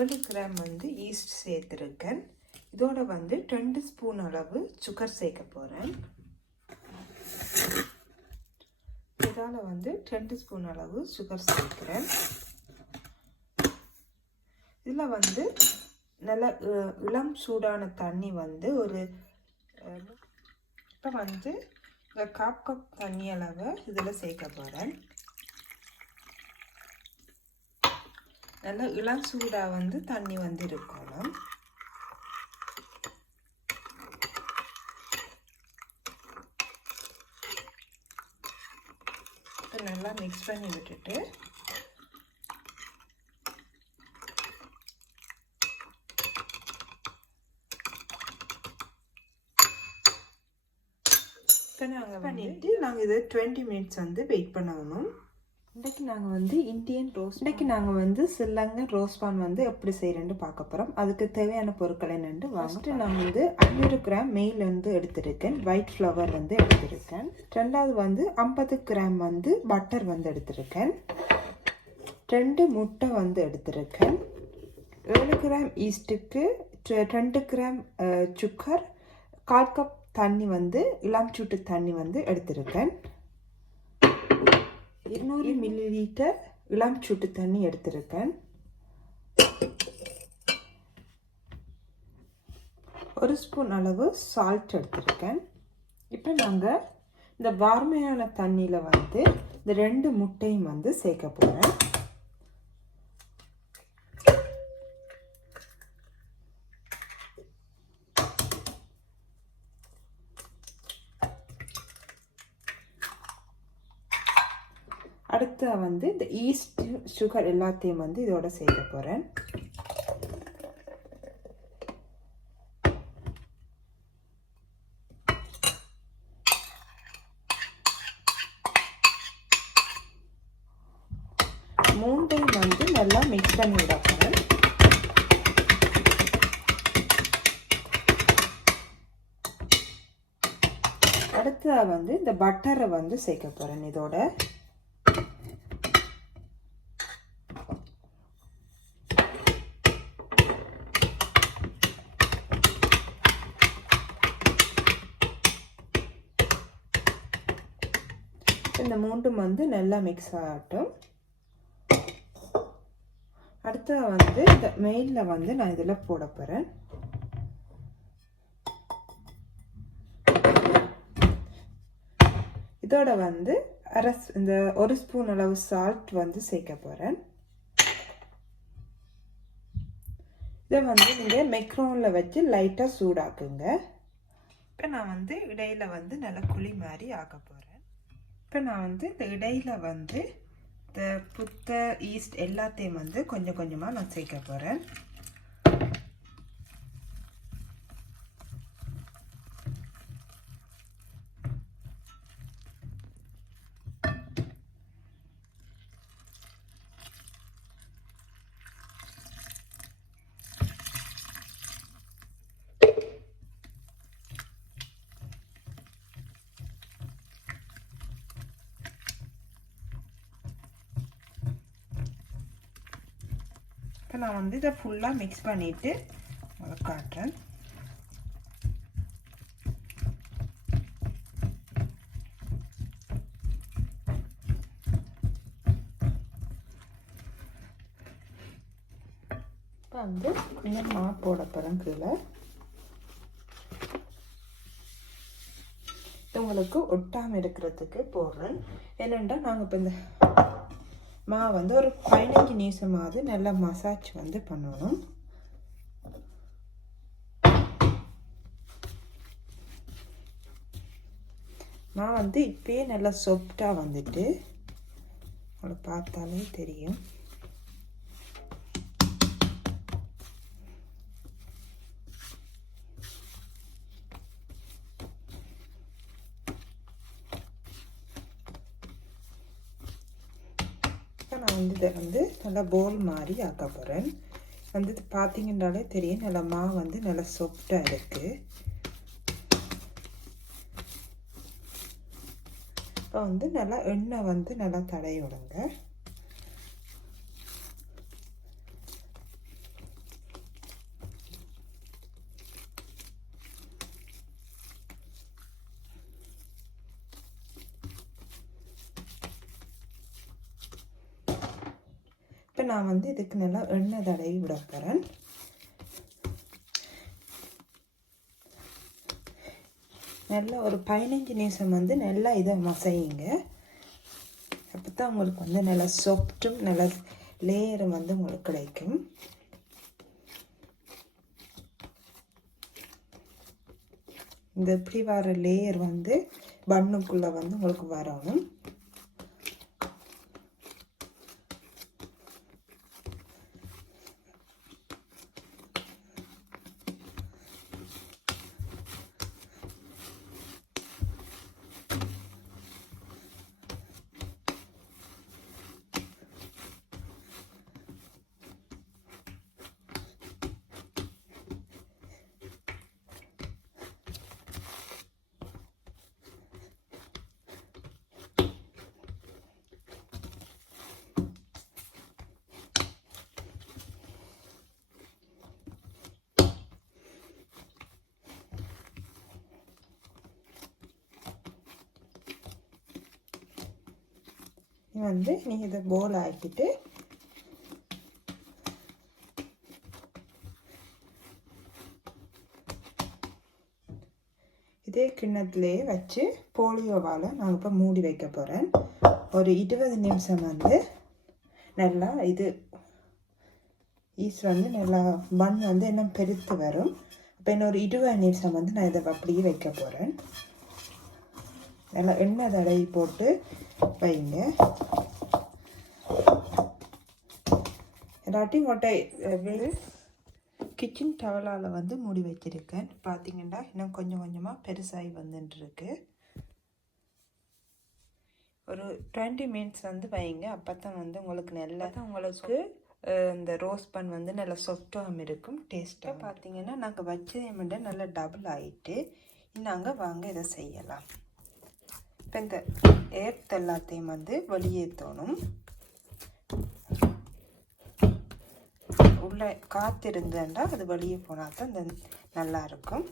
7 gram வந்து east சேர்த்துருக்கேன். இதோட வந்து 2 ஸ்பூன் அளவு சுகர் சேர்க்க போகிறேன். இதால் வந்து 2 ஸ்பூன் அளவு சுகர் சேர்க்கிறேன். இதில் வந்து நல்ல இளம் சூடான தண்ணி வந்து ஒரு இப்போ வந்து இந்த கப் தண்ணி அளவை இதில் சேர்க்க போகிறேன். நல்ல இளம் சூடாக வந்து தண்ணி வந்து இருக்கணும். இப்போ நல்லா மிக்ஸ் பண்ணி விட்டுட்டு நாங்கள் பண்ணிவிட்டு நாங்கள் இதை 20 மினிட்ஸ் வந்து வெயிட் பண்ணணும். இன்றைக்கி நாங்கள் வந்து நாங்கள் வந்து சில்லங்க ரோஸ்ட் பான் வந்து எப்படி செய்கிறேன்னு பார்க்க போகிறோம். அதுக்கு தேவையான பொருட்கள் என்னென்று ஃபஸ்ட்டு நான் வந்து 500 கிராம் மெயில் வந்து எடுத்திருக்கேன். ஒயிட் ஃப்ளவர் வந்து எடுத்திருக்கேன். ரெண்டாவது வந்து 50 கிராம் வந்து பட்டர் வந்து எடுத்திருக்கேன். 2 முட்டை வந்து எடுத்திருக்கேன். 7 கிராம் ஈஸ்ட்டுக்கு 2 கிராம் சுகர், 1/4 கப் தண்ணி வந்து இளம் சூட்டு தண்ணி வந்து எடுத்திருக்கேன். 200 மில்லிலிட்டர் இளம் சூட்டு தண்ணி எடுத்திருக்கேன். 1 ஸ்பூன் அளவு சால்ட் எடுத்திருக்கேன். இப்போ நாங்கள் இந்த வார்மையான தண்ணியில் வந்து இந்த 2 முட்டையும் வந்து சேர்க்க போகிறேன். அடுத்து வந்து இந்த ஈஸ்ட் சுகர் எல்லாத்தையும் வந்து இதோட சேர்க்க போகிறேன். மூண்டையும் வந்து நல்லா மிக்ஸ் பண்ணி விட போகிறேன். அடுத்து வந்து இந்த பட்டரை வந்து சேர்க்க போகிறேன் இதோட. இந்த மூண்டும் வந்து நல்லா மிக்ஸ் ஆகட்டும். அடுத்து வந்து இந்த மெயிலில் வந்து நான் இதில் போட போகிறேன். இதோட வந்து இந்த 1 ஸ்பூன் அளவு சால்ட் வந்து சேர்க்க போகிறேன். இதை வந்து நீங்கள் மைக்ரோவனில் வச்சு லைட்டாக சூடாக்குங்க. இப்போ நான் வந்து இடையில் வந்து நல்லா குழி மாதிரி ஆக்க போகிறேன். இப்போ நான் வந்து இந்த இடையில் வந்து இந்த புத்த ஈஸ்ட் எல்லாத்தையும் வந்து கொஞ்சம் கொஞ்சமாக நான் சேர்க்க போகிறேன். இப்போ நான் வந்து இதை ஃபுல்லாக மிக்ஸ் பண்ணிவிட்டு உங்களுக்கு காட்டுறேன். இப்போ வந்து கொஞ்சம் மாவு போட போகிறேன் கீழே. உங்களுக்கு ஒட்டாமல் இருக்கிறதுக்கு போடுறேன். என்னென்னா நாங்கள் இப்போ இந்த மாவு வந்து ஒரு 15 நிமிஷமாவது நல்லா மசாஜ் வந்து பண்ணணும். நான் வந்து இப்பயே நல்லா சாஃப்டாக வந்துட்டு உங்களை பார்த்தாலே தெரியும். நான் வந்து இதை வந்து நல்லா போல் மாதிரி ஆக்க போகிறேன். வந்து பார்த்தீங்கன்னாலே தெரியும் நல்லா மாவு வந்து நல்லா சாஃப்டாக இருக்குது. இப்போ வந்து நல்லா எண்ணெய் வந்து நல்லா தடவி விடுங்க. நான் வந்து இதுக்கு நல்லா எண்ணெய் தடவி விட போகிறேன். நல்லா ஒரு 15 நிமிஷம் வந்து நல்லா இதை மசையுங்க. அப்போ தான் உங்களுக்கு வந்து நல்லா சாஃப்ட்டும் நல்லா லேயரும் வந்து உங்களுக்கு கிடைக்கும். இந்த இப்படி வர லேயர் வந்து பன்னுக்குள்ளே வந்து உங்களுக்கு வரணும். வந்து நீங்கள் இதை போல் ஆக்கிட்டு இதே கிண்ணத்திலே வச்சு போலியோவால் நான் இப்போ மூடி வைக்க போகிறேன். ஒரு 20 நிமிஷம் வந்து நல்லா இது ஈஸ் வந்து நல்லா பன் வந்து இன்னும் பெருத்து வரும். இப்போ இன்னொரு 20 நிமிஷம் வந்து நான் இதை அப்படியே வைக்க போகிறேன். நல்லா எண்ணெய் தடவி போட்டு வைங்க. எல்லாத்தையும் கொட்டை கிச்சன் டவலால் வந்து மூடி வச்சுருக்கேன். பார்த்தீங்கன்னா இன்னும் கொஞ்சம் கொஞ்சமாக பெருசாகி வந்துட்டுருக்கு. ஒரு 20 மினிட்ஸ் வந்து வைங்க. அப்போ தான் வந்து உங்களுக்கு நல்லா தான் உங்களுக்கு இந்த ரோஸ்ட் பன் வந்து நல்லா சாஃப்டாகவும் இருக்கும், டேஸ்ட்டாக. பார்த்தீங்கன்னா நாங்கள் வச்சதே மட்டும் நல்லா டபுள் ஆகிட்டு நாங்கள் வாங்க இதை செய்யலாம். இப்போ இந்த ஏர்த் எல்லாத்தையும் வந்து வெளியேற்றணும். உள்ள காற்று இருந்தேன்டா அது வெளியே போனால் தான் இந்த நல்லா இருக்கும்.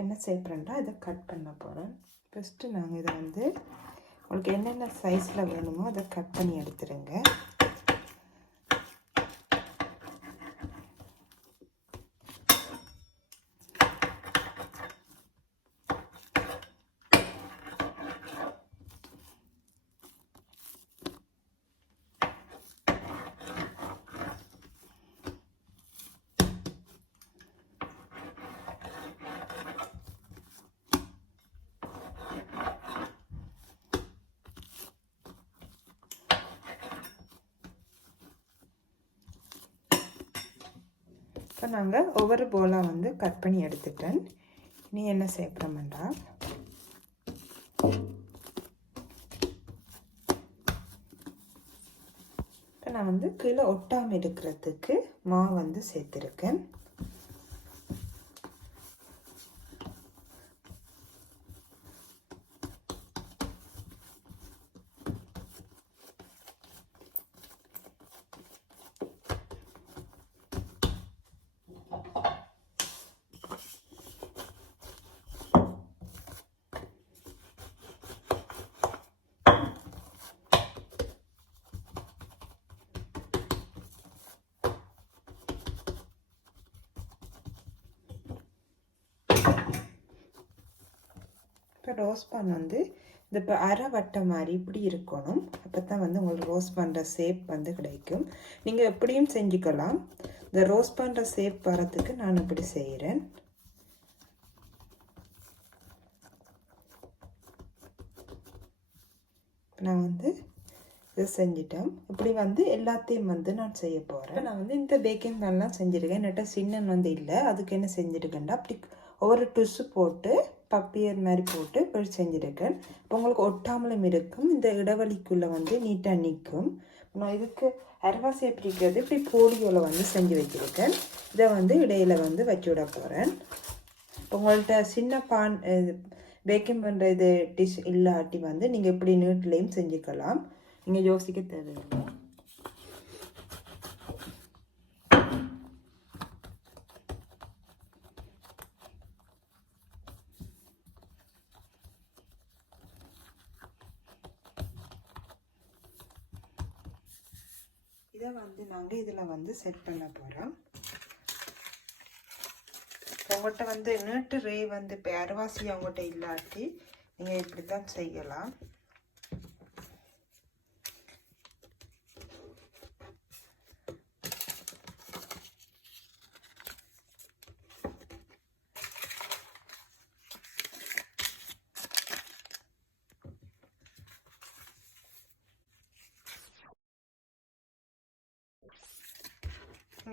என்ன செய்யறேன்டா இதை கட் பண்ண போகிறேன். ஃபஸ்ட்டு நாங்கள் இதை வந்து உங்களுக்கு என்னென்ன சைஸில் வேணுமோ அதை கட் பண்ணி எடுத்துருங்க. இப்போ நாங்கள் ஒவ்வொரு போலாக வந்து கட் பண்ணி எடுத்துட்டேன். நீ என்ன செய்யப்படுமெண்டா இப்போ நான் வந்து கீழே ஒட்டாமல் இருக்கிறதுக்கு மாவு வந்து சேர்த்துருக்கேன். இப்போ ரோஸ்ட் பான் வந்து இந்த இப்போ அரை வட்டை மாதிரி இப்படி இருக்கணும். அப்போ தான் வந்து உங்களுக்கு ரோஸ்ட் பண்ணுற ஷேப் வந்து கிடைக்கும். நீங்கள் எப்படியும் செஞ்சுக்கலாம். இந்த ரோஸ்ட் பண்ணுற ஷேப் வரத்துக்கு நான் இப்படி செய்கிறேன். நான் வந்து இது செஞ்சிட்டேன். இப்படி வந்து எல்லாத்தையும் வந்து நான் செய்ய போகிறேன். நான் வந்து இந்த பேக்கிங் பேன்லாம் செஞ்சுருக்கேன். என்கிட்ட சின்னன் வந்து இல்லை. அதுக்கு என்ன செஞ்சுருக்கேன்டா அப்படி ஒவ்வொரு டுஸ்ஸு போட்டு பப்பியர் மாதிரி போட்டு இப்படி செஞ்சுருக்கேன். இப்போ உங்களுக்கு ஒட்டாமலும் இருக்கும். இந்த இடைவெளிக்குள்ளே வந்து நீட்டாக நிற்கும். நான் இதுக்கு அரைவாசி பிடிக்கிறது இப்படி போலியோவில் வந்து செஞ்சு வச்சுருக்கேன். இதை வந்து இடையில வந்து வச்சு விட போகிறேன். இப்போ உங்கள்கிட்ட சின்ன பான் பேக்கிங் பண்ணுற இது டிஷ் இல்லாட்டி வந்து நீங்கள் இப்படி நீட்லேயும் செஞ்சுக்கலாம். நீங்கள் யோசிக்க தேவையில்லை. இதை வந்து நாங்கள் இதில் வந்து செட் பண்ண போகிறோம். உங்கள்கிட்ட வந்து நீட்டு ரே வந்து இப்போ அரைவாசி அவங்கள்ட்ட இல்லாட்டி நீங்கள் இப்படி தான் செய்யலாம்.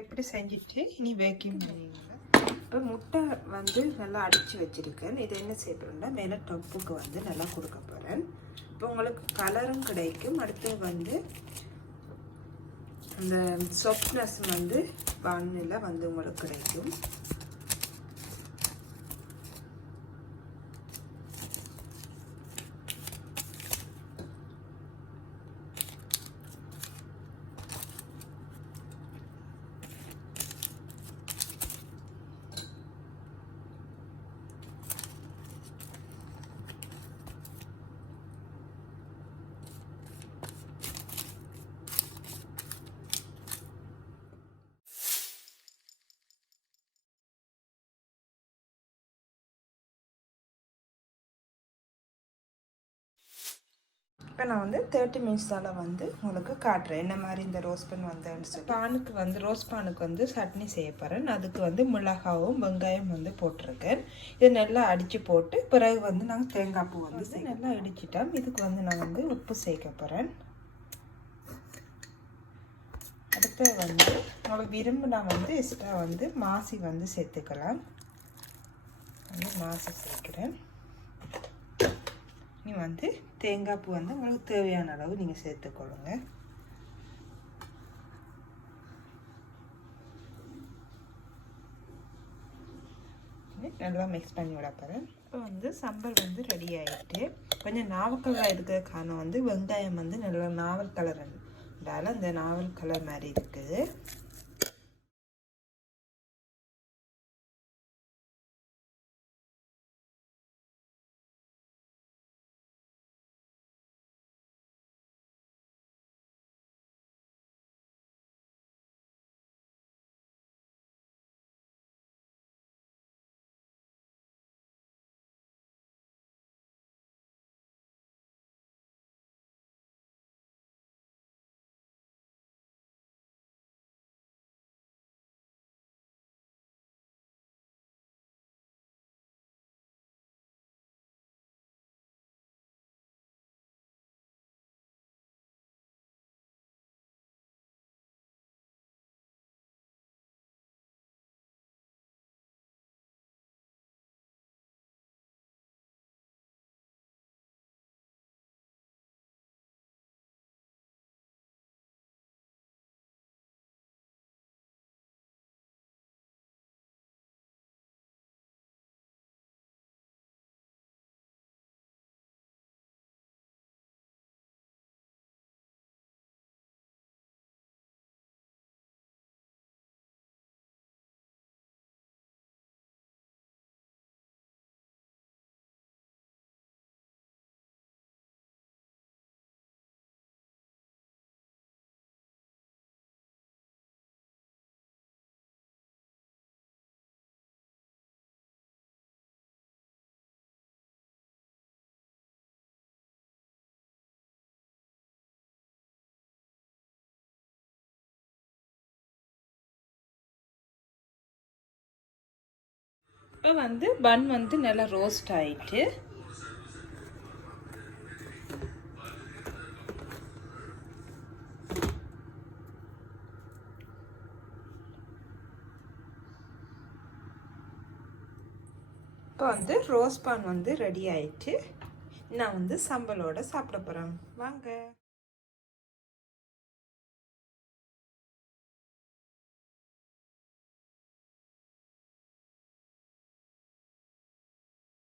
எப்படி செஞ்சுட்டு இனி வேக்கிங் பண்ணிடுங்க. இப்போ முட்டை வந்து நல்லா அடித்து வச்சுருக்கேன். இதை என்ன செய்ய போகிறேன்னா மேலே டப்புக்கு வந்து நல்லா கொடுக்க போகிறேன். இப்போ உங்களுக்கு கலரும் கிடைக்கும். அடுத்து வந்து அந்த சாஃப்ட்னஸ் வந்து பண்ணில் வந்து உங்களுக்கு கிடைக்கும். இப்போ நான் வந்து 30 மினிட்ஸால் வந்து உங்களுக்கு காட்டுறேன் என்ன மாதிரி இந்த ரோஸ் பேன் வந்தேன்னு சொல்லி. பானுக்கு வந்து ரோஸ் பானுக்கு வந்து சட்னி செய்ய போகிறேன். அதுக்கு வந்து மிளகாவும் வெங்காயம் வந்து போட்டிருக்கேன். இதை நல்லா அடித்து போட்டு பிறகு வந்து நாங்கள் தேங்காய் பூ வந்து நல்லா இடிச்சிட்டோம். இதுக்கு வந்து நான் வந்து உப்பு சேர்க்க போகிறேன். அடுத்து வந்து உங்களுக்கு விரும்பினா வந்து எக்ஸ்ட்ரா வந்து மாசி வந்து சேர்த்துக்கலாம். வந்து மாசி சேர்க்குறேன். நீ வந்து தேங்காய் பூ வந்து உங்களுக்கு தேவையான அளவு நீங்கள் சேர்த்துக்கொள்ளுங்க. நல்லா மிக்ஸ் பண்ணி விட போகிறேன். இப்போ வந்து சம்பல் வந்து ரெடி ஆகிட்டு கொஞ்சம் நாவல் கலராக இருக்கிறதுக்கான வந்து வெங்காயம் வந்து நல்லா நாவல் கலர் இருந்தாலும் அந்த நாவல் கலர் மாதிரி இருக்குது. இப்போ வந்து பன் வந்து நல்லா ரோஸ்ட் ஆகிட்டு இப்போ வந்து ரோஸ் பான் வந்து ரெடி ஆகிட்டு நான் வந்து சம்பலோட சாப்பிட போகிறேன். வாங்க.